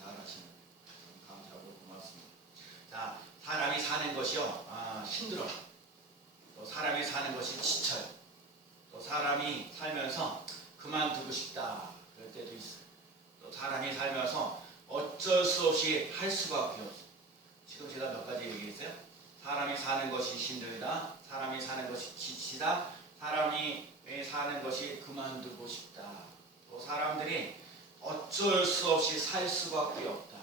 잘하시는 감사하고 고맙습니다. 자, 사람이 사는 것이요, 힘들어. 또 사람이 사는 것이 지쳐요. 또 사람이 살면서 그만두고 싶다 그럴 때도 있어요. 또 사람이 살면서 어쩔 수 없이 할 수밖에 없어요. 지금 제가 몇 가지 얘기했어요. 사람이 사는 것이 힘들다. 사람이 사는 것이 지치다. 사람이 사는 것이 그만두고 싶다. 또 사람들이 어쩔 수 없이 살 수밖에 없다.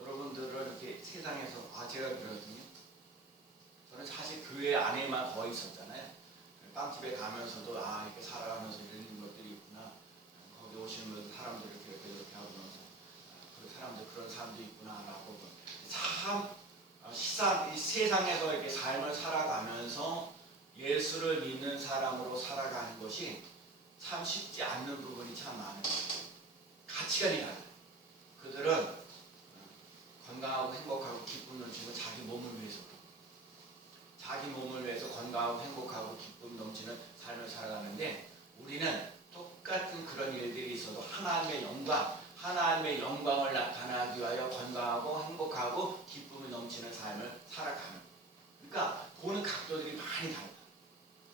여러분들을 이렇게 세상에서 제가 그러거든요. 저는 사실 교회 안에만 거의 있었잖아요. 빵집에 가면서도 이렇게 살아가면서 이런 것들이 있구나. 거기 오시는 분들 사람들 이렇게 하면서 그 사람들 그런 사람도 있구나라고 참 이 세상에서 이렇게 삶을 살아가면서 예수를 믿는 사람으로 살아가는 것이 참 쉽지 않는 부분이 참 많아요. 가치관이 달라요. 그들은 건강하고 행복하고 기쁨 넘치는 자기 몸을 위해서, 자기 몸을 위해서 건강하고 행복하고 기쁨 넘치는 삶을 살아가는데, 우리는 똑같은 그런 일들이 있어도 하나님의 영광을 나타나기 위하여 건강하고 행복하고 기쁨이 넘치는 삶을 살아가는. 그러니까 보는 각도들이 많이 달라요.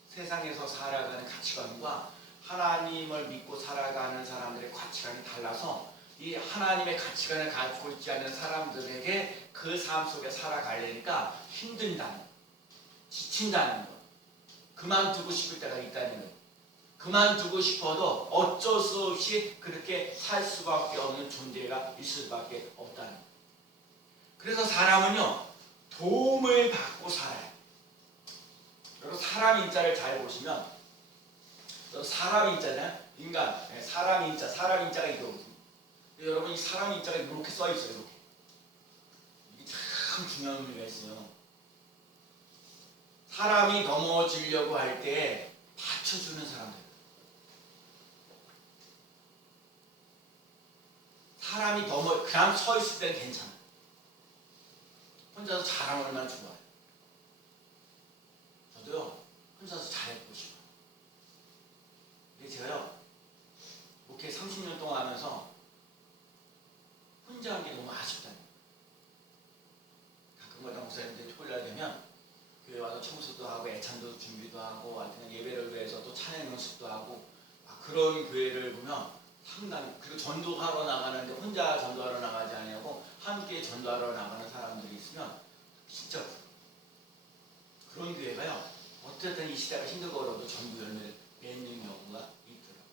세상에서 살아가는 가치관과 하나님을 믿고 살아가는 사람들의 가치관이 달라서 이 하나님의 가치관을 가지고 있지 않은 사람들에게 그 삶 속에 살아가려니까 힘든다는 거, 지친다는 거, 그만두고 싶을 때가 있다는 거. 그만두고 싶어도 어쩔 수 없이 그렇게 살 수밖에 없는 존재가 있을 수밖에 없다는 거. 그래서 사람은요, 도움을 받고 살아요. 여러분, 사람 인자를 잘 보시면, 사람 인자냐? 인간, 사람 인자가 이거거든요. 여러분, 이 사람 인자가 이렇게 써 있어요. 이렇게. 이게 참 중요한 의미가 있어요. 사람이 넘어지려고 할 때 받쳐주는 사람들. 사람이 그냥 서 있을 때는 괜찮아. 혼자서 잘하면 얼마나 좋아요. 저도요, 혼자서 잘해보고 싶어요. 근데 제가요, 목회 30년 동안 하면서 혼자 한 게 너무 아쉽다는 거예요. 가끔가다 목사님들이 토요일날 되면 교회 와서 청소도 하고 애찬도 준비도 하고 하여튼 예배를 위해서 또 찬양 연습도 하고 그런 교회를 보면 상당히, 그리고 전도하러 나가는데 혼자 전도하러 나가지 않냐고 함께 전도하러 나가는 사람들이 있으면 진짜 그런 교회가요, 어쨌든 이 시대가 힘들고 어려도 전부 열매를 맺는 경우가 있더라고요.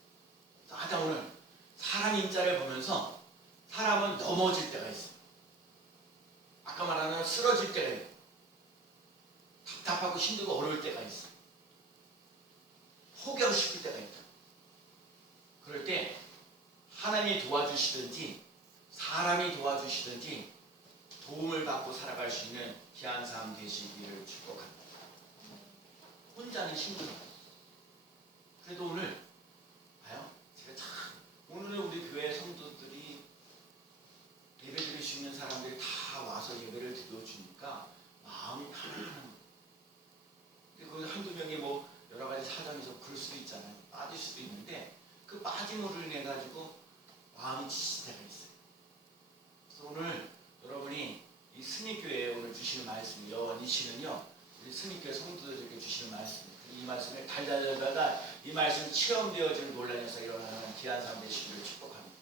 하여튼 오늘 사람 인자를 보면서 사람은 넘어질 때가 있어요. 아까 말하는 쓰러질 때가 있어요. 답답하고 힘들고 어려울 때가 있어요. 포기하고 싶을 때가 있다. 그럴 때 하나님이 도와주시든지 사람이 도와주시든지 도움을 받고 살아갈 수 있는 귀한 삶 되시기를 축복합니다. 혼자는 힘들어요. 그래도 오늘 봐요. 제가 참 오늘 우리 교회 성도들이 예배 드릴 수 있는 사람들이 다 와서 예배를 드려주니까 마음이 편안한 거예요. 근데 거기 한두 명이 뭐 여러 가지 사정에서 그럴 수도 있잖아요. 빠질 수도 있는데 그 빠짐으로 인해 가지고 마음이 지칠 때가 있어요. 그래서 오늘 여러분이 이 스님교회에 오늘 주시는 말씀, 여호와 니시는요, 우리 스님교회 성도들에게 주시는 말씀입니다. 이 말씀을 달달달달달 이 말씀 체험되어지는 논란에서 일어나는 귀한 삶 되시기를 축복합니다.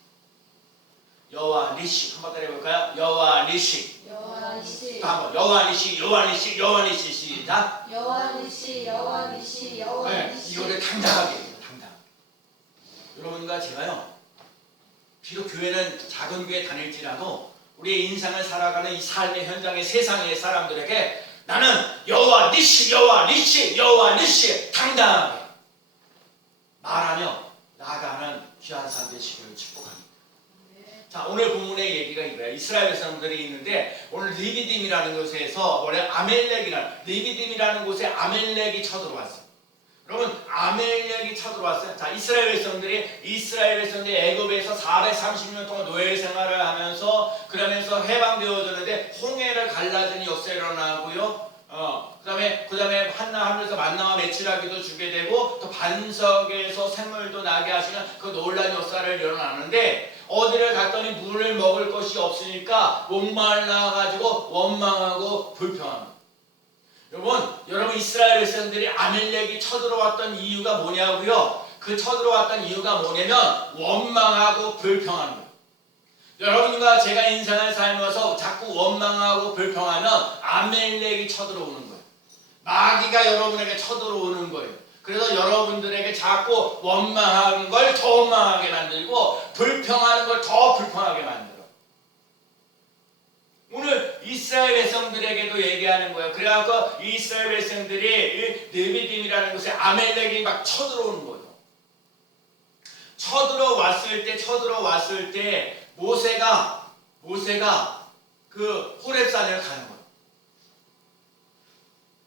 여호와 니시 한번 따라해볼까요? 여호와 니시. 여호와 니시. 또 한번 여호와 니시, 여호와 니시, 여호와 니시. 시작. 여호와 니시, 여호와 니시, 여호와 니시. 이거를 당당하게 해요. 당당. 여러분과 제가요, 비록 교회는 작은 교회 다닐지라도 우리의 인생을 살아가는 이 삶의 현장의 세상의 사람들에게 나는 여호와 니시, 여호와 니시, 여호와 니시 당당하게 말하며 나아가는 귀한 삶 되시기를 축복합니다. 자, 오늘 본문의 얘기가 이거예요. 이스라엘 사람들이 있는데 오늘 리비딤이라는 곳에서 원래 리비딤이라는 곳에 아멜렉이 쳐들어왔어요. 여러분, 아멜렉이 쳐들어왔어요. 자, 이스라엘 백성들이 애굽에서 430년 동안 노예 생활을 하면서 그러면서 해방되어졌는데 홍해를 갈라지는 역사가 일어나고요. 그다음에 하늘에서 만나와 메추라기도 주게 되고 또 반석에서 샘물도 나게 하시는 그 놀라운 역사를 일어나는데 어디를 갔더니 물을 먹을 것이 없으니까 목말라가지고 원망하고 불평합니다. 여러분 이스라엘 백성들이 아멜렉이 쳐들어왔던 이유가 뭐냐고요? 그 쳐들어왔던 이유가 뭐냐면 원망하고 불평하는 거예요. 여러분과 제가 인생을 살면서 자꾸 원망하고 불평하면 아멜렉이 쳐들어오는 거예요. 마귀가 여러분에게 쳐들어오는 거예요. 그래서 여러분들에게 자꾸 원망하는 걸 더 원망하게 만들고 불평하는 걸 더 불평하게 만들어. 오늘 이스라엘 백성들에게도 얘기하는 거예요. 그래갖고 이스라엘 백성들이 느비딤이라는 곳에 아멜렉이 막 쳐들어오는 거예요. 쳐들어왔을 때 모세가 그 호렙산을 가는 거예요.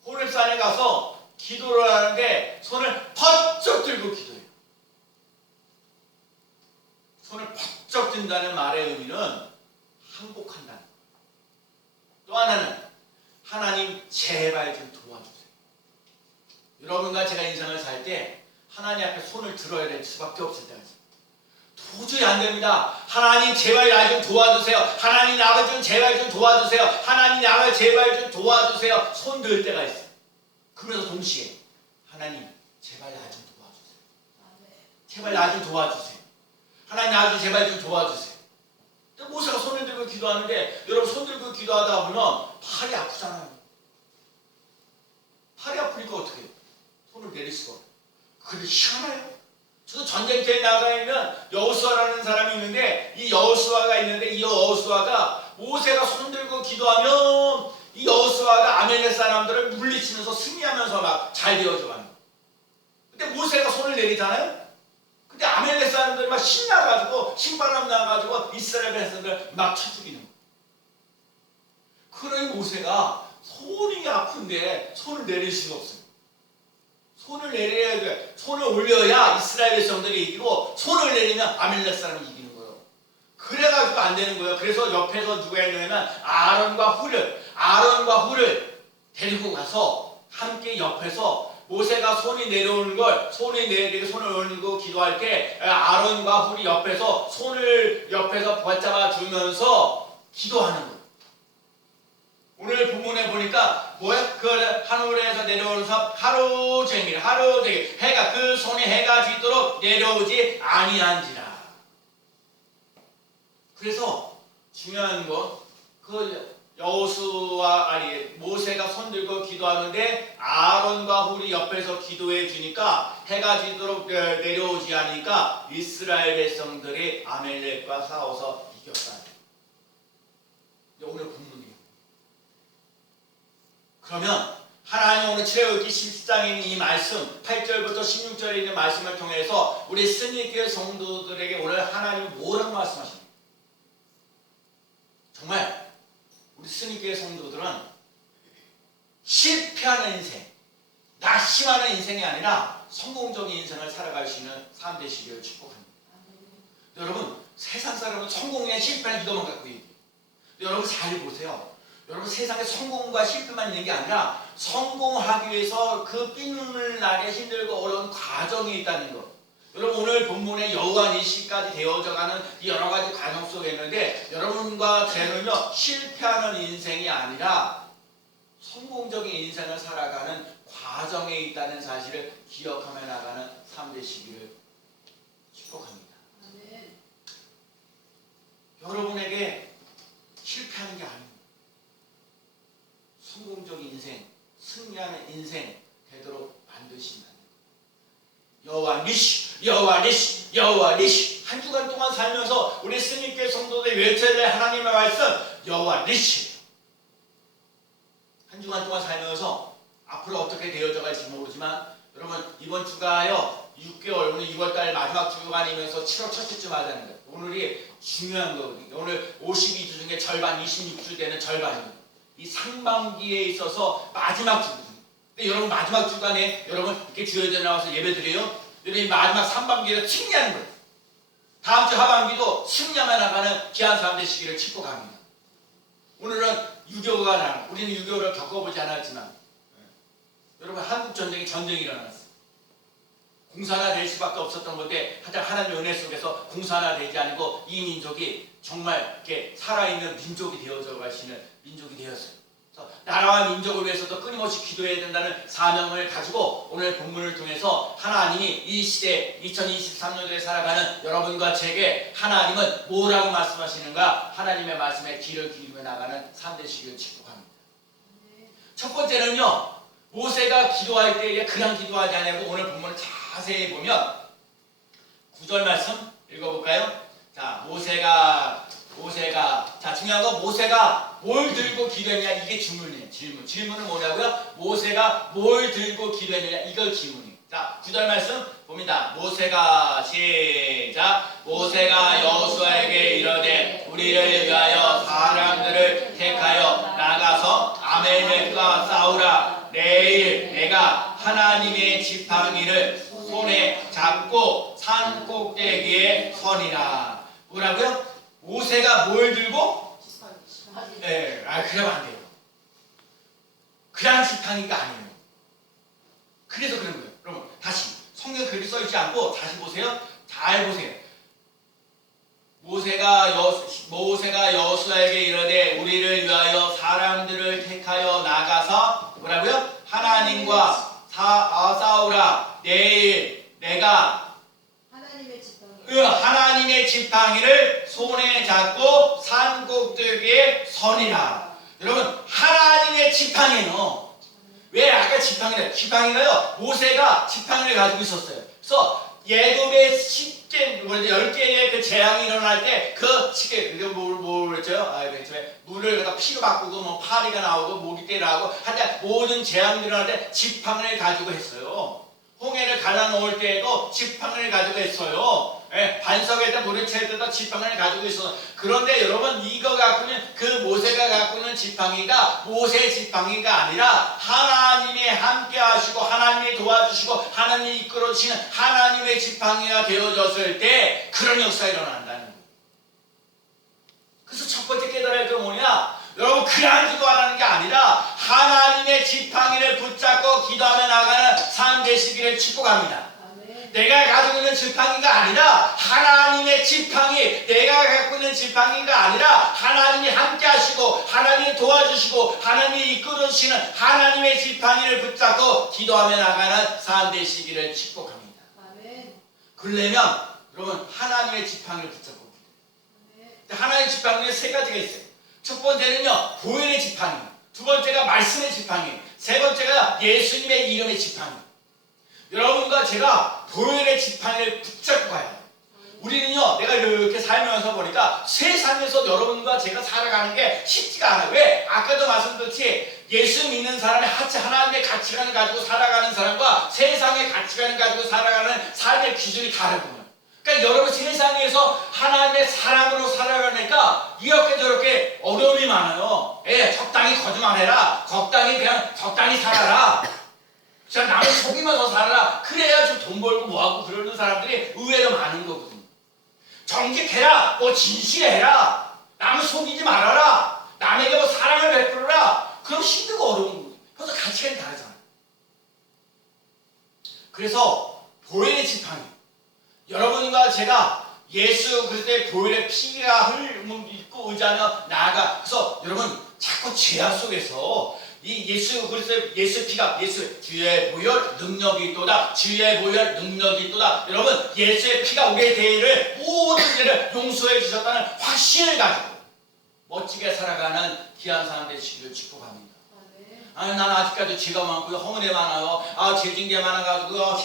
호렙산에 가서 기도를 하는데 손을 번쩍 들고 기도해요. 손을 번쩍 든다는 말의 의미는 항복한다는 거예요. 또 하나는 하나님 제발 좀 도와주세요. 여러분과 제가 인생을 살 때 하나님 앞에 손을 들어야 될 수밖에 없을 때가 있어요. 도저히 안 됩니다. 하나님 제발 나 좀 도와주세요. 하나님 나를 좀 제발 좀 도와주세요. 하나님 나를 제발 좀 도와주세요. 손 들 때가 있어요. 그러면서 동시에 하나님 제발 나 좀 도와주세요. 제발 나 좀 도와주세요. 하나님 나 좀 제발 좀 도와주세요. 모세가 손을 들고 기도하는데 여러분 손 들고 기도하다 보면 팔이 아프잖아요. 팔이 아프니까 어떻게 해요? 손을 내릴 수가 없어요. 그게 희한해요. 저도 전쟁터에 나가 있는 여호수아라는 사람이 있는데 이 여호수아가 모세가 손 들고 기도하면 이 여호수아가 아멜렉 사람들을 물리치면서 승리하면서 막 잘 되어져 가는 거예요. 근데 모세가 손을 내리잖아요. 근데 아멜렉 사람들이 막 신나가지고 신바람 나가지고 이스라엘 백성들 막 쳐 죽이는 거예요. 그러니 모세가 손이 아픈데 손을 내릴 수가 없어요. 손을 내려야 돼. 손을 올려야 이스라엘 백성들이 이기고 손을 내리면 아멜렉 사람이 이기는 거예요. 그래가지고 안 되는 거예요. 그래서 옆에서 누가 했냐면 아론과 훌을 데리고 가서 함께 옆에서 모세가 손이 내려오는 걸 손을 올리고 기도할 때 아론과 훌이 옆에서 손을 옆에서 붙잡아 주면서 기도하는 거예요. 오늘 본문에 보니까 뭐야? 그 하늘에서 내려오는 섭 하루 종일 해가 그 손에 해가 지도록 내려오지 아니한지라. 그래서 중요한 건 그 모세가 손 들고 기도하는데 아론과 훌이 옆에서 기도해 주니까 해가 지도록 내려오지 않으니까 이스라엘 백성들이 아멜렉과 싸워서 이겼다. 오늘 본문이에요. 그러면 하나님 오늘 출애굽기 10장에 있는 이 말씀 8절부터 16절에 있는 말씀을 통해서 우리 스님교회 성도들에게 오늘 하나님이 뭐라고 말씀하십니까? 정말 우리 스님교회 성도들은 실패하는 인생, 낙심하는 인생이 아니라 성공적인 인생을 살아갈 수 있는 삶 되시기를 축복합니다. 여러분 세상 사람은 성공이나 실패는 이것만 갖고 얘기해요. 여러분 잘 보세요. 여러분 세상에 성공과 실패만 있는 게 아니라 성공하기 위해서 그 삐눈을 나게 힘들고 어려운 과정이 있다는 것. 여러분 오늘 본문에 여호와 니시까지 되어져가는 여러 가지 과정 속에 있는데 여러분과 저는요 실패하는 인생이 아니라 성공적인 인생을 살아가는 과정에 있다는 사실을 기억하며 나가는 삶 되시기를 축복합니다. 여러분에게 실패하는 게 아닙니다. 성공적인 인생, 승리하는 인생 되도록 만드신다. 여호와 니시 한 주간 동안 살면서 우리 스님교회 성도들이 외쳐야 될 하나님의 말씀 여호와 니시. 한 주간 동안 살면서 앞으로 어떻게 되어져 갈지 모르지만 여러분 이번 주가요 6개월 오늘 6월달 마지막 주간이면서 7월 첫 주쯤 하자는 거예요. 오늘이 중요한 거거든요. 오늘 52주 중에 절반 26주 되는 절반입니다. 이 상반기에 있어서 마지막 주거든요. 근데 여러분 마지막 주간에 여러분 이렇게 주여대 나와서 예배 드려요. 여러분 이 마지막 3반기에서 승리하는 거예요. 다음 주 하반기도 승리하며 나가는 귀한 삶 되시기를 축복합니다. 오늘은 유교가 나 우리는 유교를 겪어보지 않았지만 여러분 한국 전쟁이 일어났어요. 공산화될 수밖에 없었던 건데 하여튼 하나님의 은혜 속에서 공산화되지 않고 이 민족이 정말 이렇게 살아있는 민족이 되어져 가시는 민족이 되었어요. 그래서 나라와 민족을 위해서도 끊임없이 기도해야 된다는 사명을 가지고 오늘 본문을 통해서 하나님이 이 시대 2023년도에 살아가는 여러분과 제게 하나님은 뭐라고 말씀하시는가 하나님의 말씀에 귀를 기울여 나가는 3대 시기를 축복합니다. 첫 번째는요, 모세가 기도할 때에 그냥 기도하지 않고 오늘 본문을 자세히 보면 9절 말씀 읽어볼까요? 자, 모세가 자, 중요한 건 모세가 뭘 들고 기도했냐, 이게 질문이에요. 질문은 뭐냐고요? 모세가 뭘 들고 기도했느냐, 이걸 질문이에요. 자, 9절 말씀 봅니다. 모세가 시작. 모세가 여호수아에게 이르되 우리를 위하여 사람들을 택하여 나가서 아말렉과 싸우라. 내일 내가 하나님의 지팡이를 손에 잡고 산 꼭대기에 서리라. 뭐라고요? 모세가 뭘 들고? 네, 그러면 안 돼요. 그냥 지팡이가 아니에요. 그래서 그런 거예요. 여러분, 다시 성경 그렇게 써있지 않고 다시 보세요. 잘 보세요. 모세가 여호수아에게 이르되 우리를 위하여 사람들을 택하여 나가서 뭐라고요? 하나님과 싸우라. 내일 내가 하나님의 지팡이를 손에 잡고 산 꼭대기에 서리라. 여러분, 하나님의 지팡이는 왜 아까 지팡이가요? 모세가 지팡이를 가지고 있었어요. 그래서 예굽의 10개의 그 재앙이 일어날 때 그 시계 그게 뭐랬죠? 물을 갖다 피로 바꾸고 뭐 파리가 나오고 모기떼 나오고 하여튼 모든 재앙이 일어날 때 지팡이를 가지고 했어요. 홍해를 갈라놓을 때에도 지팡이를 가지고 했어요. 반석에다 물을 채울 때도 지팡이를 가지고 있어서. 그런데 여러분, 이거 갖고는 그 모세가 갖고 있는 지팡이가 모세의 지팡이가 아니라 하나님이 함께 하시고 하나님이 도와주시고 하나님이 이끌어 주시는 하나님의 지팡이가 되어졌을 때 그런 역사가 일어난다는 거예요. 그래서 첫 번째 깨달아야 할 게 뭐냐? 여러분, 그냥 기도하라는 게 아니라 하나님의 지팡이를 붙잡고 기도하며 나가는 삶 되시기를 축복합니다. 내가 가지고 있는 지팡이가 아니라 하나님의 지팡이, 내가 갖고 있는 지팡이가 아니라 하나님이 함께 하시고 하나님이 도와주시고 하나님이 이끌어주시는 하나님의 지팡이를 붙잡고 기도하며 나가는 삶 되시기를 축복합니다. 그러려면 여러분, 하나님의 지팡이를 붙잡고 하나님의 지팡이는 세 가지가 있어요. 첫 번째는요, 보혈의 지팡이, 두 번째가 말씀의 지팡이, 세 번째가 예수님의 이름의 지팡이. 여러분과 제가 보혈의 지팡이를 붙잡고 가요. 우리는요, 내가 이렇게 살면서 보니까 세상에서 여러분과 제가 살아가는 게 쉽지가 않아요. 왜? 아까도 말씀드렸지, 예수 믿는 사람이 하나님의 가치관을 가지고 살아가는 사람과 세상의 가치관을 가지고 살아가는 삶의 기준이 다르거든요. 그러니까 여러분, 세상에서 하나님의 사랑으로 살아가니까 이렇게 저렇게 어려움이 많아요. 적당히 거짓말해라. 적당히 살아라. 그냥 남을 속이면서 살아라. 그래야 좀 돈 벌고 뭐하고 그러는 사람들이 의외로 많은 거거든요. 정직해라. 진실해라. 남을 속이지 말아라. 남에게 사랑을 베풀어라. 그럼 힘들고 어려운 거예요. 그래서 가치관이 다르잖아요. 그래서 보혈의 지팡이, 여러분과 제가 예수 그리스도의 보혈의 피가 흘리고 의지하며 나아가. 그래서 여러분, 자꾸 죄악 속에서 이 예수 그리스도의 예수 피가 주의 보혈 능력이 있도다. 주의 보혈 능력이 있도다. 여러분, 예수의 피가 우리의 죄를 모든 죄를 용서해 주셨다는 확신을 가지고 멋지게 살아가는 귀한 사람 되시기를 축복합니다. 나는 아직까지 죄가 많고요, 허물이 많아요. 죄진 게 많아가지고,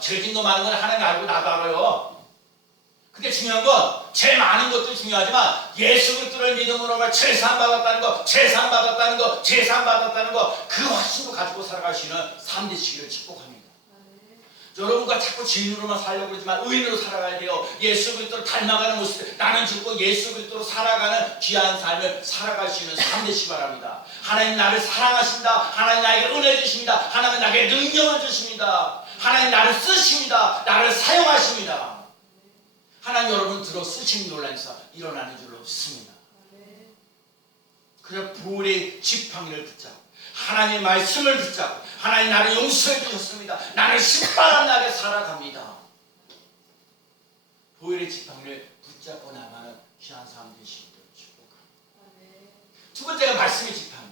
죄진 거 많은 건 하나님 알고 나도 알아요. 근데 중요한 건 죄 많은 것도 중요하지만 예수 그리스도를 믿음으로 죄산 받았다는 거, 그 확신도 가지고 살아가시는 삶 되시기를 축복합니다. 여러분과 자꾸 죄인으로만 살려고 그러지만 의인으로 살아가야 돼요. 예수 그리스도를 닮아가는 모습, 나는 죽고 예수 그리스도로 살아가는 귀한 삶을 살아가시는 삶 되시기 바랍니다. 하나님 나를 사랑하신다. 하나님 나에게 은혜 주십니다. 하나님 나에게 능력을 주십니다. 하나님 나를 쓰십니다. 나를 사용하십니다. 하나님 여러분 들어 쓰시는 논란이 일어나는 줄로 믿습니다. 그래서 보혈의 지팡이를 붙잡고 하나님의 말씀을 붙잡고 하나님 나를 용서해 주셨습니다. 나는 신바람 나게 살아갑니다. 보혈의 지팡이를 붙잡고 나가는 귀한 사람 되시기를 축복합니다. 두 번째가 말씀의 지팡이.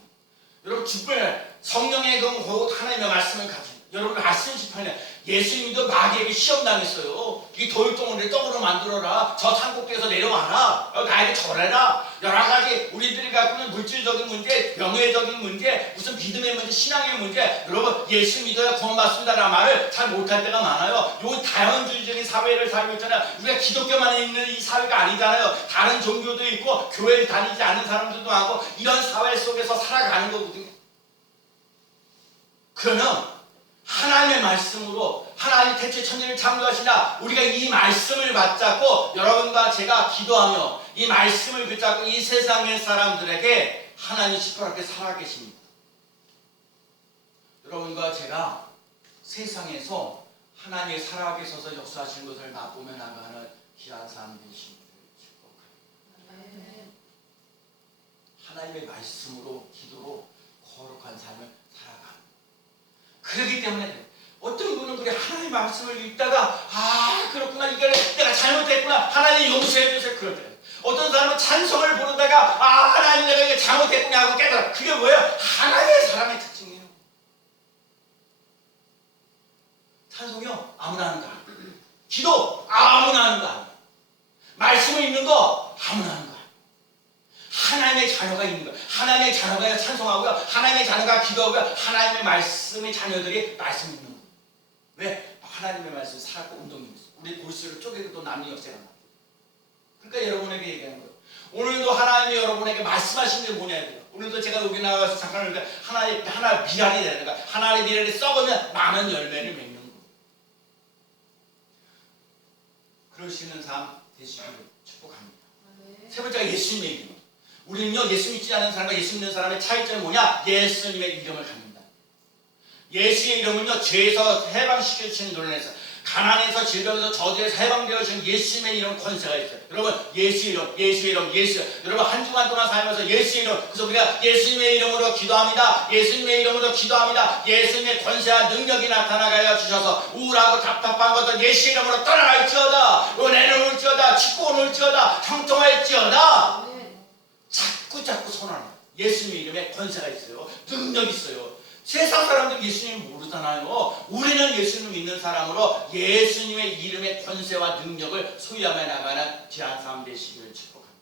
여러분 주변에 성령의 곧 하나님의 말씀을 가지고 여러분 말씀의 지팡이. 예수님도 마귀에게 시험 당했어요. 이 돌덩어리를 떡으로 만들어라. 저 산꼭대에서 내려와라. 나에게 절해라. 여러 가지 우리들이 갖고 있는 물질적인 문제, 명예적인 문제, 무슨 믿음의 문제, 신앙의 문제. 여러분 예수 믿어야 구원받습니다라는 말을 잘 못할 때가 많아요. 요 다원주의적인 사회를 살고 있잖아요. 우리가 기독교만 있는 이 사회가 아니잖아요. 다른 종교도 있고 교회를 다니지 않는 사람들도 많고 이런 사회 속에서 살아가는 거거든요. 그러면 하나님의 말씀으로 하나님 태초에 천지를 창조하시나 우리가 이 말씀을 맞잡고 여러분과 제가 기도하며 이 말씀을 붙잡고 이 세상의 사람들에게 하나님 시퍼렇게 살아계십니다. 여러분과 제가 세상에서 하나님의 살아계셔서 역사하시는 것을 맛보며 나가는 귀한 사람 되시기를 축복합니다. 하나님의 말씀으로 기도로 거룩한 삶을 살아갑니다. 그렇기 때문에 어떤 분은 그래 하나님의 말씀을 읽다가 그렇구나 이게 내가 잘못했구나 하나님 용서해 주세요 그럴 때 어떤 사람은 찬송을 부르다가 하나님 내가 이게 잘못했구나 하고 깨달아. 그게 뭐예요? 하나님의 사람의 특징이에요. 찬송이요 아무나 하는 거 아니에요. 기도 아무나 하는 거 아니에요. 말씀을 읽는 거 아무나 하는 거 아니에요. 하나님의 자녀가 있는 거예요. 하나님의 자녀가 찬송하고요. 하나님의 자녀가 기도하고요. 하나님의 말씀의 자녀들이 말씀 읽는 거예요. 왜? 하나님의 말씀을 살고 운동이 있어요. 우리 골수를 쪼개도 남이 역사가 나요. 그러니까 여러분에게 얘기하는 거예요. 오늘도 하나님이 여러분에게 말씀하신 게 뭐냐 이거예요. 오늘도 제가 여기 나가서 잠깐 하는데 하나 미랄이 되는 거야. 하나의 미랄이 썩으면 많은 열매를 맺는 거예요. 그럴 수 있는 삶 되시기를 축복합니다. 세 번째가 예수님의 이름. 우리는요 예수 믿지 않는 사람과 예수 믿는 사람의 차이점이 뭐냐? 예수님의 이름을 갖는다. 예수의 이름은요 죄에서 해방시켜 주시는 노래에서 가난에서 질병에서 저주에서 해방되어 주신 예수님의 이름 권세가 있어요. 여러분 예수의 이름, 예수의 이름, 예수. 여러분 한 주간 동안 살면서 예수의 이름. 그래서 우리가 예수님의 이름으로 기도합니다. 예수님의 이름으로 기도합니다. 예수님의 권세와 능력이 나타나게 주셔서 우울하고 답답한 것들 예수의 이름으로 떠나갈지어다. 은혜는 올지어다. 축복은 올지어다. 형통할지어다. 자꾸 선언해요. 예수님의 이름에 권세가 있어요. 능력이 있어요. 세상 사람들 예수님을 모르잖아요. 우리는 예수님을 믿는 사람으로 예수님의 이름의 권세와 능력을 소유하며 나가는 귀한 삶 되시기를 축복합니다.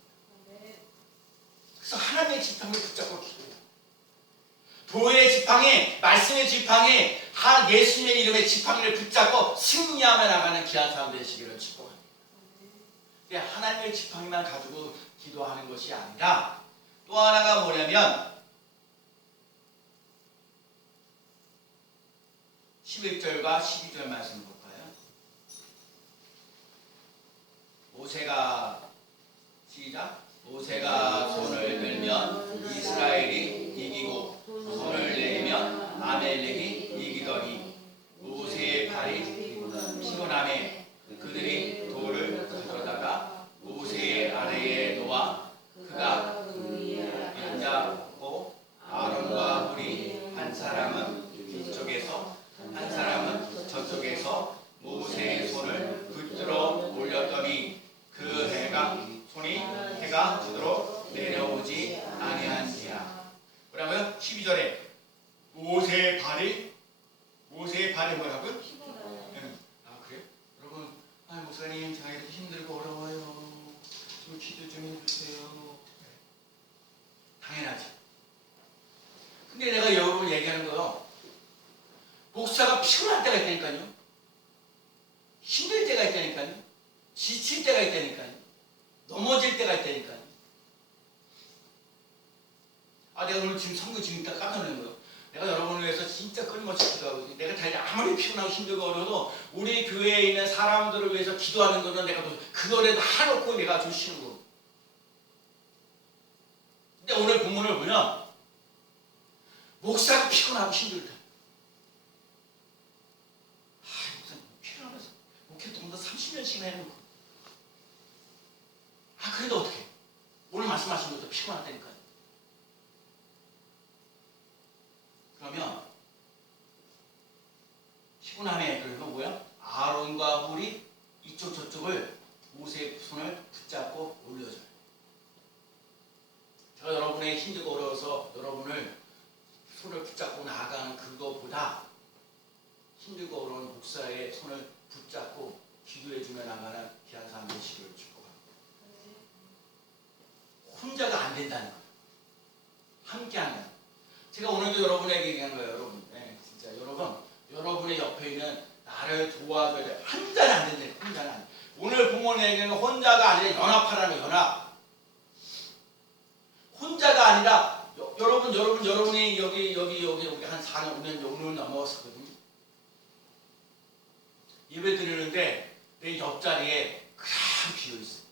그래서 하나님의 지팡이를 붙잡고 기도해요. 보혈의 지팡이, 말씀의 지팡이, 예수님의 이름의 지팡이를 붙잡고 승리하며 나가는 귀한 삶 되시기를 축복합니다. 하나님의 지팡이만 가지고 기도하는 것이 아니라 또 하나가 뭐냐면 11절과 12절 말씀 볼까요? 모세가 시작. 모세가 손을 들면 이스라엘이 이기고 손을 내리면 아멜렉이 이기더니 모세의 팔이 피곤함에 그들이 돌을 가져다가 모세의 아래에 놓아 그가 앉았고 아론과 훌이 한 사람은 이쪽에서 한 사람은 저쪽에서 모세의 손을 붙들어 올렸더니 그 해가 저도록 내려오지 아니한지라. 뭐라고요? 12절에 모세의 발이 뭐라고요? 그래요? 여러분 목사님 제가 이렇게 힘들고 어려워요. 좀 기도 좀 해주세요. 당연하죠. 근데 내가 여러분 얘기하는 거요. 목사가 피곤할 때가 있다니까요. 힘들 때가 있다니까요. 지칠 때가 있다니까요. 넘어질 때가 있다니까요. 내가 오늘 지금 선교 지금 딱 깜짝 놀란 거예요. 내가 여러분을 위해서 진짜 끊임없이 기도하고 있어요. 내가 다 아무리 피곤하고 힘들고 어려도 우리 교회에 있는 사람들을 위해서 기도하는 거는 내가 그거라도 하놓고 내가 좀 쉬는 거예요. 근데 오늘 본문을 보면 목사가 피곤하고 힘들다. 목사님 피곤하면서 목회 동안 30년씩이나 해놓고 그래도 어떻게 오늘 말씀하신 것도 피곤하다니까요. 된다는 거예요. 함께하는 거예요. 제가 오늘도 여러분에게 얘기한 거예요, 여러분. 네, 진짜 여러분의 옆에 있는 나를 도와줘야 돼. 혼자는 안 된다. 혼자는 안 돼. 오늘 부모님에게는 혼자가 아니라 연합하라는 거예요, 연합. 혼자가 아니라 여러분이 여기 한 4년, 5년, 6년 넘어갔거든요. 예배 드리는데 내 옆자리에 그냥 비어있어요.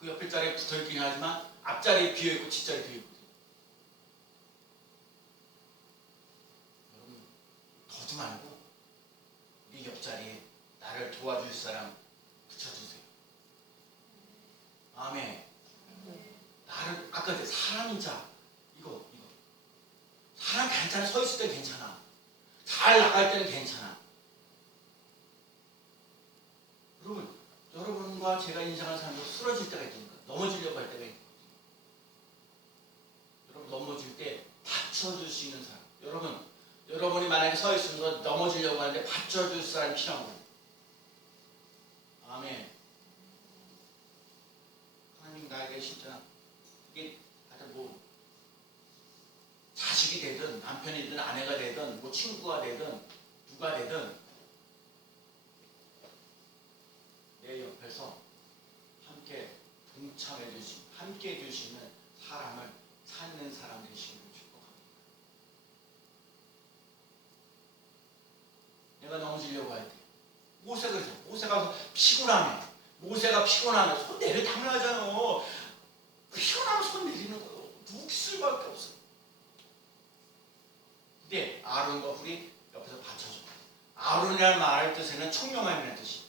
그 옆에 자리에 붙어있긴 하지만 앞자리에 비어있고 뒷자리에 비어있거든요. 여러분, 더지 말고 네 옆자리에 나를 도와줄 사람 붙여주세요. 아멘. 나를 아까 그 사람이자 이거 사람 괜찮아. 서 있을 때 괜찮아. 잘 나갈 때는 괜찮아. 여러분과 제가 인생을 살면서 쓰러질 때가 있으니까 넘어지려고 할 때가 있거든요. 여러분 넘어질 때 받쳐줄 수 있는 사람. 여러분이 만약에 서 있으면서 넘어지려고 하는데 받쳐줄 사람이 필요한 거예요. 아멘. 하나님 나에게 진짜 이게 하여튼 뭐 자식이 되든 남편이든 아내가 되든 뭐 친구가 되든 누가 되든 내 옆에서 함께 동참해 주시고 함께 해주시는 사람을 찾는 사람 되시기를 축복합니다. 내가 넘어지려고 할 때 모세가 그러죠. 모세가 피곤하면 손 내려 당연하잖아. 피곤하면 손 내리는 거예요. 누구 수밖에 없어요. 근데 아론과 훌이 옆에서 받쳐줘. 아론이라는 말의 뜻에는 청명함이라는 뜻이에요.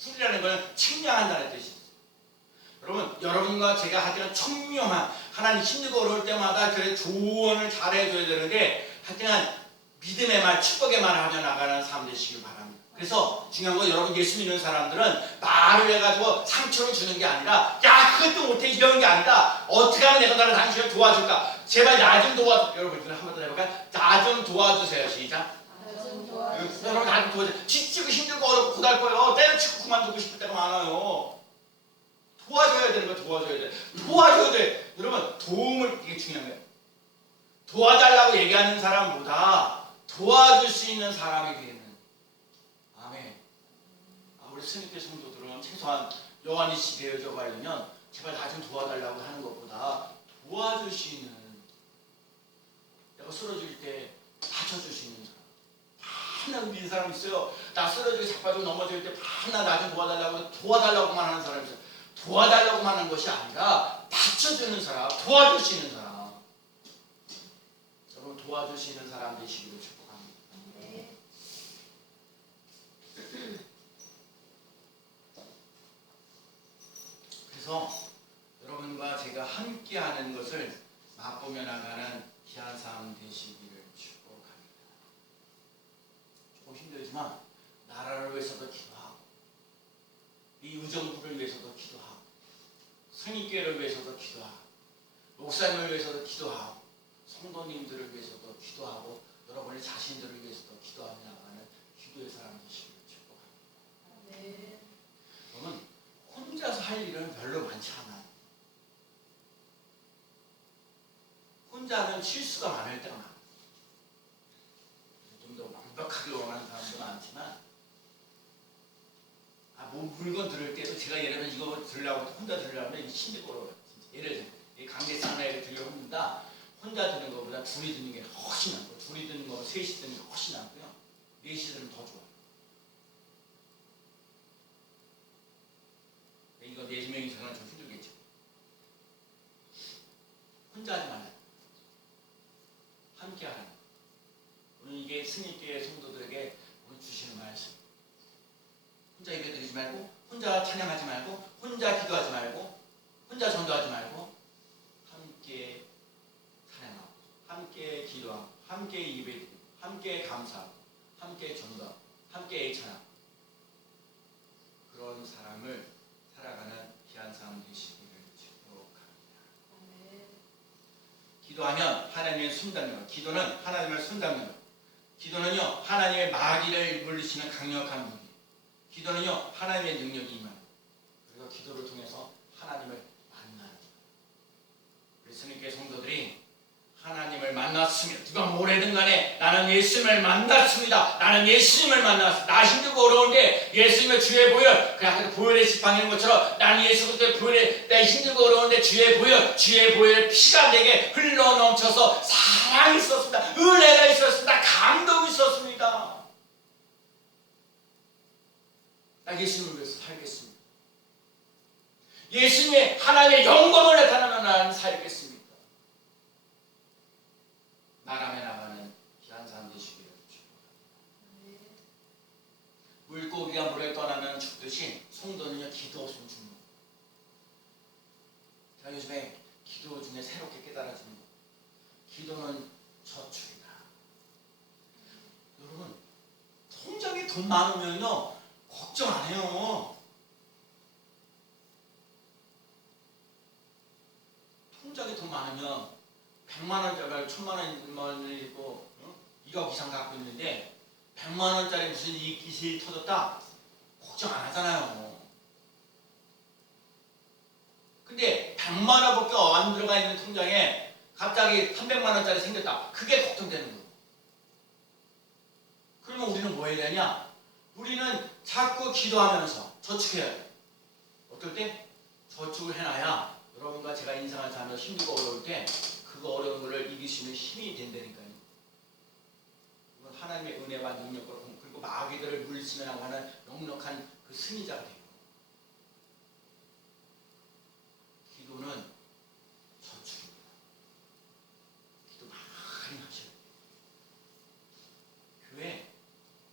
훌이라는 것은 측량한다는 뜻이에요. 여러분과 제가 할 때는 청명한 하나님 힘들고 어려울 때마다 그래 조언을 잘해줘야 되는데 할 때는 믿음의 말, 축복의 말을 하며 나가는 삶 되시길 바랍니다. 그래서 중요한 건 여러분 예수 믿는 사람들은 말을 해가지고 상처를 주는 게 아니라 야 그것도 못해 이런 게 아니라 어떻게 하면 내가 나를 당신을 도와줄까? 제발 나 좀 도와줘. 여러분 한 번 더 해볼까요? 나 좀 도와주세요. 시작. 여러분 나 좀 도와주세요. 지치고 힘들고 어렵고 고달퍼요. 때려치고 그만두고 싶을 때가 많아요. 도와줘야 되는 거 도와줘야 돼. 여러분 도움을 이게 중요한 거예요. 도와달라고 얘기하는 사람보다 도와줄 수 있는 사람이 되는. 아멘. 우리 스님교 성도들은 최소한 여완이 씨 되어져 가려면 제발 나 좀 도와달라고 하는 것보다 도와줄 수 있는 내가 쓰러질 때 받쳐줄 수 있는 사람. 하나 믿는 사람 있어요. 나 쓰러지고 자빠지고 넘어질 때 하나 나 좀 도와달라고만 하는 사람 있어요. 도와달라고만 하는 것이 아니라 받쳐주는 사람, 도와줄 수 있는 사람. 여러분 도와줄 수 있는 사람 되시기를 축복합니다. 네. 그래서 여러분과 제가 함께하는 것을 맛보며 나가는 귀한 삶 되시기를 축복합니다. 조금 힘들지만 나라를 위해서도 기도하고 이 의정부를 위해서도 기도하고 성인교회를 위해서도 기도하고 목사님을 위해서도 기도하고 성도님들을 위해서도 기도하고 여러분의 자신들을 위해서도 기도하며 나가는 기도의 사람 되시기를 축복합니다. 네. 그러면 혼자서 할 일은 별로 많지 않아요. 혼자는 실수가 많을 때가 많아요. 좀 더 완벽하게 원하는 사람도 많지만 뭐 물건 들을 때도 제가 예를 들면 이거 들으려고 혼자 들으려면 힘들고 어려워요. 예를 들면 이 강대상 하나에 들려고 합니다. 혼자 드는 것보다 둘이 드는 게 훨씬 낫고 둘이 드는 거 셋이 드는 게 훨씬 낫고요. 넷이 드는 더 좋아요. 이거 4명이서는 좀 힘들겠죠. 혼자 하지 말아요. 함께 하라는 오늘 이게 승리교회 성도들에게 오늘 주시는 말씀. 혼자 예배 드리지 말고 혼자 찬양하지 말고 혼자 기도하지 말고 혼자 전도하지 말고 함께 찬양하고 함께 기도하고 함께 예배드리고 함께 감사하고 함께 전도하고 함께 애찬하고 그런 사람을 살아가는 귀한 삶 되시기를 축복합니다. 기도하면 하나님의 손잡는 것. 기도는 하나님의 손잡는 것. 기도는요 하나님의 마귀를 물리치는 강력한 무기. 기도는요 하나님의 능력이 임하는. 그래서 기도를 통해서 하나님 나는 예수님을 만났습니다. 나는 예수님을 만났어. 나 힘들고 어려운데 예수님의 주의 보혈, 그 아까 보혈의 지팡이인 것처럼 나는 예수 그리스도의 보혈에 나 힘들고 어려운데 주의 보혈의 피가 내게 흘러 넘쳐서 사랑이 있었습니다. 은혜가 있었습니다. 감동이 있었습니다. 나 예수님을 위해서 살겠습니다. 예수님의 하나님의 영광을 나타내면 나는 살겠습니다. 나라에 나가는 귀한 사람 되시기를 축복합니다. 물고기가 물에 떠나면 죽듯이 성도는요 기도 없으면 죽는 거예요. 제가 요즘에 기도 중에 새롭게 깨달아지는 거, 기도는 저축이다. 여러분, 통장에 돈 많으면요 걱정 안 해요. 통장에 돈 많으면 100만 원짜리 1000만 원을 있고 2억 이상 갖고 있는데 100만 원짜리 무슨 이익이 터졌다 걱정 안 하잖아요. 근데 100만 원밖에 안 들어가 있는 통장에 갑자기 300만 원짜리 생겼다. 그게 걱정되는 거예요. 그러면 우리는 뭐 해야 되냐? 우리는 자꾸 기도하면서 저축해야 돼요. 어떨 때? 저축을 해놔야 여러분과 제가 인생을 살면서 힘들고 어려울 때 그 어려운 것을 이길 수 있는 힘이 된다니까요. 이건 하나님의 은혜와 능력과 그리고 마귀들을 물리치면하고 하는 넉넉한 그 승리자가 돼요. 기도는 저축입니다. 기도 많이 하셔야 돼요.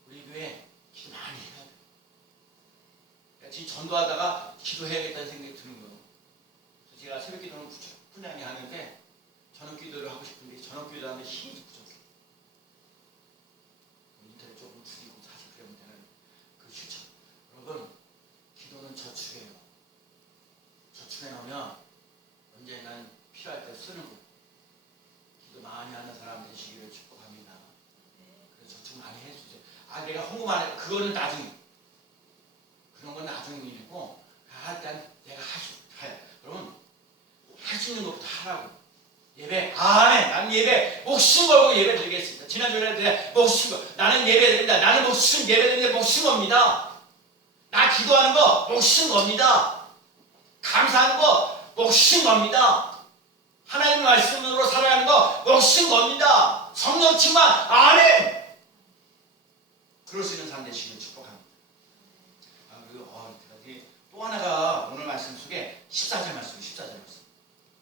우리 교회 기도 많이 해야 돼요. 지금 전도하다가 기도해야겠다는 생각이 드는 거예요. 그래서 제가 새벽 기도는 꾸준히 하는데 저녁 기도를 하고 싶은데 저녁 기도하는 힘이 부족해요. 인터넷 조금 줄이고 40km 되는 그 실천. 여러분, 기도는 저축이에요. 저축해 놓으면 언젠간 필요할 때 쓰는 거. 기도 많이 하는 사람 되시기를 축복합니다. 그래서 저축 많이 해주세요. 내가 헌금 안 해. 그거는 나중에. 그런 건 나중에 일이고 일단 내가 여러분, 할 수 있는 것부터 하라고. 예배, 아멘. 나는 예배 목숨 걸고 예배 드리겠습니다. 지난주에 내가 목숨 걸, 나는 예배 드립니다. 나는 목숨 예배 드리는데 목숨 겁니다. 나 기도하는 거 목숨 겁니다. 감사하는 거 목숨 겁니다. 하나님 말씀으로 살아가는 거 목숨 겁니다. 성령 충만, 아멘. 그럴 수 있는 삶 되시길 축복합니다. 그리고 또 하나가 오늘 말씀 속에 14절 말씀, 14절 말씀.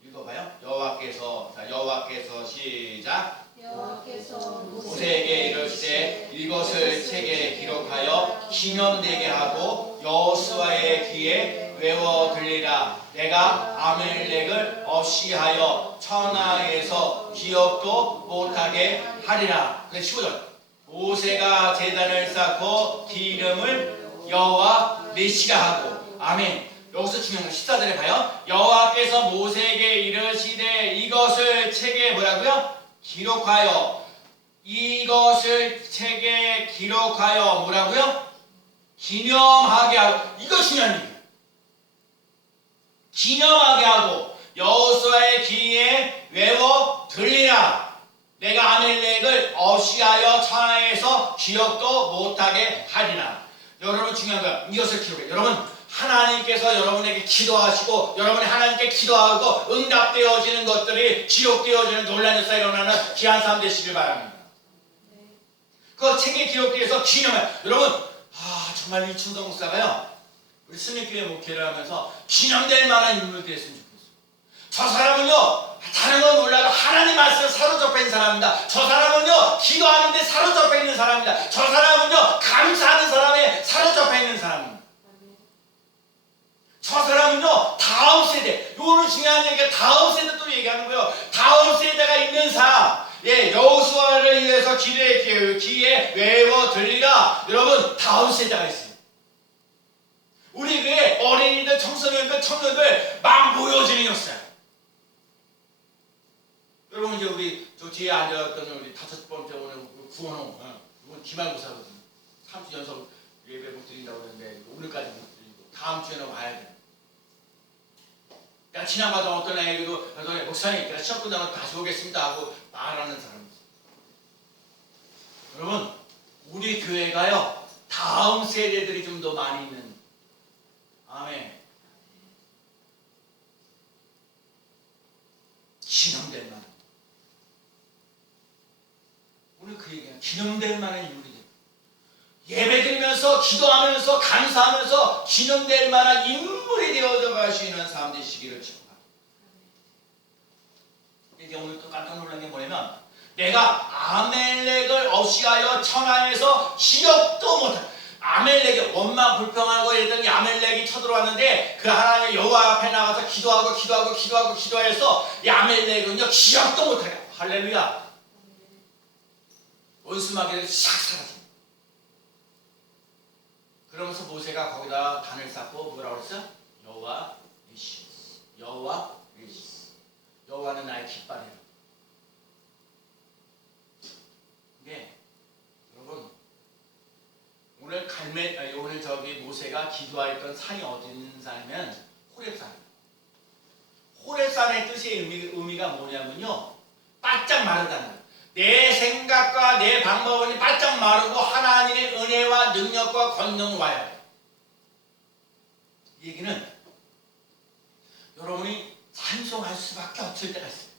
읽어봐요. 여호와께서 시작. 여호와께서 모세에게 이르시되 이것을 책에 기록하여 기념되게 하고 여호수아의 귀에 외워 들리라. 내가 아멜렉을 없이하여 천하에서 기억도 못하게 하리라. 15절. 모세가 제단을 쌓고 기름을 여호와 메시가 하고, 아멘. 여기서 중요한 거 14절에 봐요. 여호와께서 모세에게 이르시되 이것을 책에 뭐라고요? 기록하여. 이것을 책에 기록하여 뭐라고요? 기념하게 하고. 이거 중요한 얘기예요. 기념하게 하고 여호수아의 귀에 외워 들리라. 내가 아멜렉을 없이하여 천하에서 기억도 못하게 하리라. 여러분 중요한 거야. 이것을 기록해. 여러분, 하나님께서 여러분에게 기도하시고 여러분이 하나님께 기도하고 응답되어지는 것들이 기록되어지는 놀라운 역사가 일어나는 귀한 삶 되시길 바랍니다. 그 책에 기록되어서 기념해. 여러분, 정말 이춘동 목사가요, 우리 스님교회 목회를 하면서 기념될 만한 인물이 됐으면 좋겠어요. 저 사람은요, 다른 건 몰라도 하나님 말씀에 사로잡혀 있는 사람입니다. 저 사람은요, 기도하는데 사로잡혀 있는 사람입니다. 저 사람은요, 감사하는 사람에 사로잡혀 있는 사람입니다. 저 사람은요, 다음 세대, 요거는 중요한 얘기가 다음 세대 또 얘기하는 거예요. 다음 세대가 있는 사람, 여호수아를 위해서 귀에 외워 들리라. 여러분, 다음 세대가 있어요. 우리 교회 어린이들, 청소년들, 청년들 막 모여지는 역사예요. 여러분, 이제 우리 저 뒤에 앉았던 우리 5번째 오늘 구원호, 이건 기말고사거든요. 3주 연속 예배 못 드린다고 했는데 오늘까지 못 드리고 다음 주에는 와야 돼요. 그러니까 지나가던 어떤 애기도 목사님, 시험 끝나면 다시 오겠습니다 하고 말하는 사람이 있어요. 여러분, 우리 교회가요 다음 세대들이 좀 더 많이 있는, 아멘, 기념될 만한, 오늘 그 얘기는 기념될 만한 인물이 돼요. 예배드리면서 기도하면서 감사하면서 기념될 만한 인물이 되어져 가시는 삶 되시기를 축복합니다. 이제 오늘 또 깜짝 놀란 게 뭐냐면, 내가 아멜렉을 어시하여 천하에서 기억도 못한, 아멜렉이 원망 불평하고 이랬더니 아멜렉이 쳐들어왔는데 그 하나님의 여호와 앞에 나가서 기도해서 이 아멜렉은요 기억도 못해요. 할렐루야. 원수마귀를 싹 사라집니다. 그러면서 모세가 거기다 단을 쌓고 뭐라고 그랬어요? 여호와 니시, 여호와 니시, 여호와는 나의 깃발이에요. 근데 여러분, 오늘 저기 모세가 기도했던 산이 어디 있는 산이면 호렙산이에요. 호렙산의 뜻의 의미가 뭐냐면요, 바짝 마르다는 거예요. 내 생각과 내 방법은 바짝 마르고 하나님의 은혜와 능력과 권능이 와야 돼요. 이 얘기는 여러분이 찬송할 수밖에 없을 때가 있어요.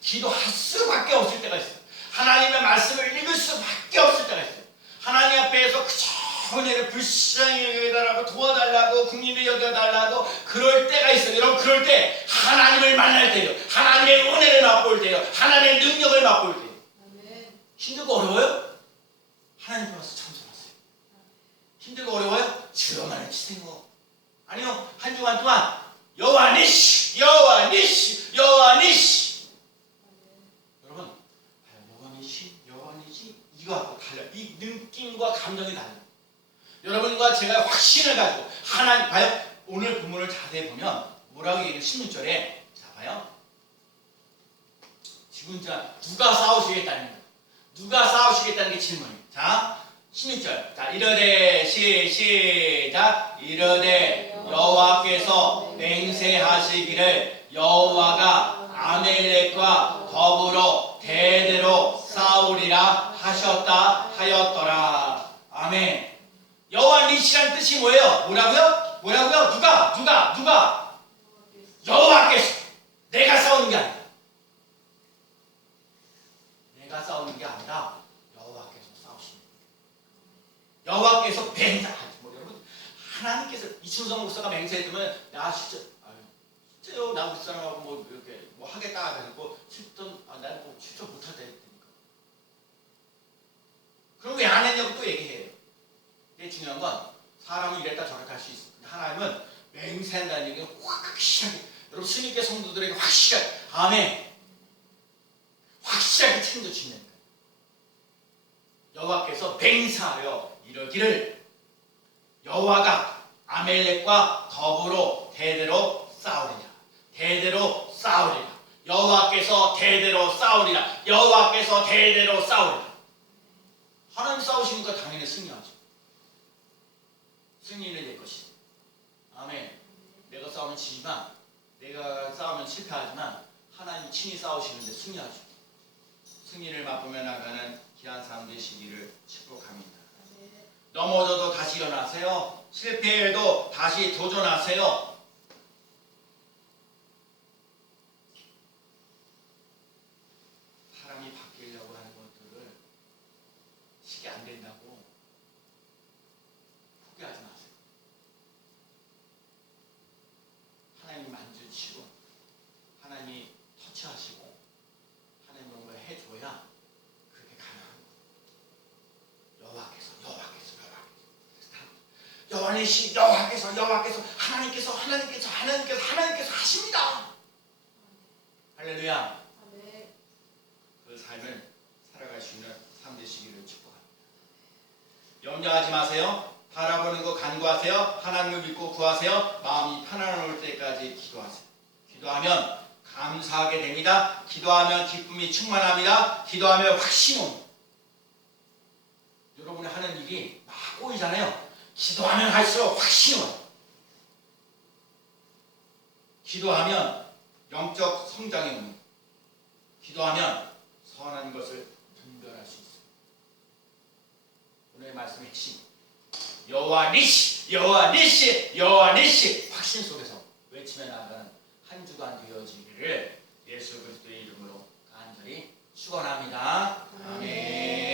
기도할 수밖에 없을 때가 있어요. 하나님의 말씀을 읽을 수밖에 없을 때가 있어요. 하나님 앞에서 그저 은혜를 불쌍히 여겨달라고, 도와달라고, 국민을 여겨달라고 그럴 때가 있어요. 여러분, 그럴 때 하나님을 만날 때요, 하나님의 은혜를 맛볼 때요, 하나님의 능력을 맛볼 때요. 힘들고 어려워요? 하나님 와서 참석하세요. 힘들고 어려워요? 주여만을 치세요. 아니요, 한 주간 동안 여호와 니시, 여호와 니시, 여호와 니시. 여러분, 여호와 니시, 여호와 니시, 이거하고 달라요. 이 느낌과 감정이 달라요. 여러분과 제가 확신을 가지고 하나님, 봐요. 오늘 본문을 자세히 보면 뭐라고 얘기해요? 16절에 자 봐요. 지금 누가 싸우시겠다는 거예요. 누가 싸우시겠다는 게 질문이에요. 자, 16절. 자, 이르되 시작. 이르되 여호와께서 맹세하시기를 여호와가 아멜렉과 더불어 대대로 싸우리라 하였더라. 아멘. 여호와 니시라는 뜻이 뭐예요? 뭐라고요? 누가? 여호와께서. 내가 싸우는 게 아니야. 내가 싸우는 게 아니라 여호와께서 싸우십니다. 여호와께서 맹세하지. 여러분, 하나님께서 이춘성 목사가 맹세했으면 나 진짜요, 나 우리 사람하고 뭐 이렇게 뭐 하겠다 해놓고 실전, 나는 뭐 실전 못할 때 했으니까. 그럼 왜 안 했냐고 또 얘기해요. 근데 중요한 건 사람은 이랬다 저랬다 할 수 있어. 하나님은 맹세한다는 얘기가 확실하게, 여러분 스님께 성도들에게 확실하게, 아멘, 확실하게 책임져 주는 거예요. 여호와께서 맹세하여 이러기를 여호와가 아멜렉과 더불어 대대로 싸우리라. 대대로 싸우리라. 여호와께서 대대로 싸우리라. 여호와께서 대대로 싸우리라. 하나님 싸우시니까 당연히 승리하죠. 승리는 내 것이다. 아멘. 내가 싸우면 지지만, 내가 싸우면 실패하지만 하나님이 친히 싸우시는데 승리하죠. 승리를 맛보며 나가는 귀한 삶 되시기를 축복합니다. 넘어져도 다시 일어나세요. 실패해도 다시 도전하세요. 사람이 바뀌려고 하는 것들을 쉽게 안 된다고 포기하지 마세요. 하나님이 만지시고 하나님이 터치하시고 하나님 뭔가 해줘야 그렇게 가능한 거예요. 여호와께서 하나님께서 하십니다. 할렐루야. 그 삶을 살아갈 수 있는 삶 되시기를 축복합니다. 염려하지 마세요. 바라보는 거 간구하세요. 하나님을 믿고 구하세요. 마음이 편안할 때까지 기도하세요. 기도하면 감사하게 됩니다. 기도하면 기쁨이 충만합니다. 기도하면 확신이 옵니다. 여러분이 하는 일이 막 꼬이잖아요. 기도하면 할수록 확신이 와요. 기도하면 영적 성장이 옵니다. 기도하면 선한 것을 분별할 수 있어요. 오늘의 말씀의 핵심 여호와 니시 여호와 니시 여호와 니시 확신 속에서 외치며 나아가는 한 주간 되어지기를 예수 그리스도의 이름으로 간절히 축원합니다. 아멘.